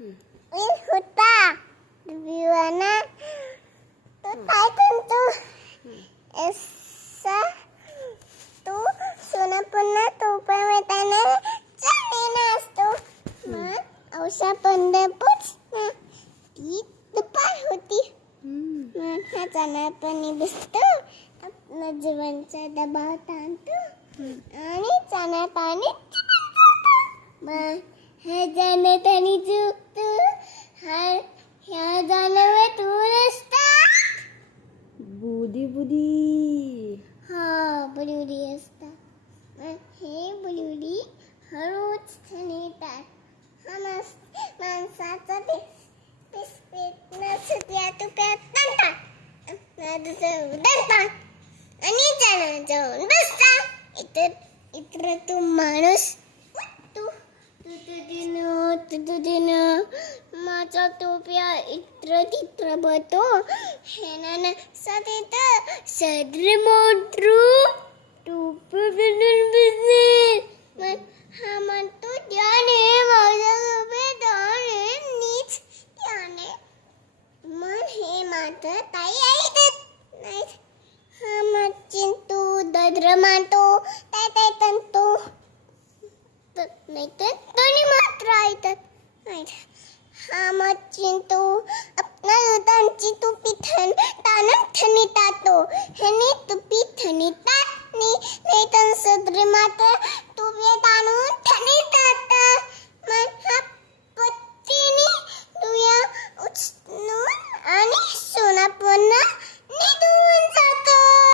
होता विवाना तो काय करतो ऐसा तो सोना पुन्हा तो पण वेताना चाले नसतो मग औषा पंढरपूर ना ती दुपार होती हा जाणार पण बसतो आपलं जीवनचा दबाव ताणतो आणि जाणार पाणी मग हा जाणार आणि चुकतो ह्या जाणार तू नसता बुदी बुदी हा बुडी असता हे बुडी हळूच नेतात हा माणसाचा बिस्किट नसत्या तुप्यात दंतात आणि जाणं जाऊन बसता इतर तू माणूस तू तुझं माझा टोप्या इत्र तित्र बतो हेना सदेत सदर मोट्रू टोप बिनून बिझे मग हा म्हणतो त्याने माझ्या टोप्या त्याने नीच त्याने मग हे मात्र ताई ऐकत नाही हा मग चिंतू दद्र मानतो ताई तंतू नाही तर दोन्ही मात्र ऐकत हा मग चिंतू अपना दुधांची तुपी तानम थनी तातो हेने तुपी थनी तातनी नाही तर सदर मात्र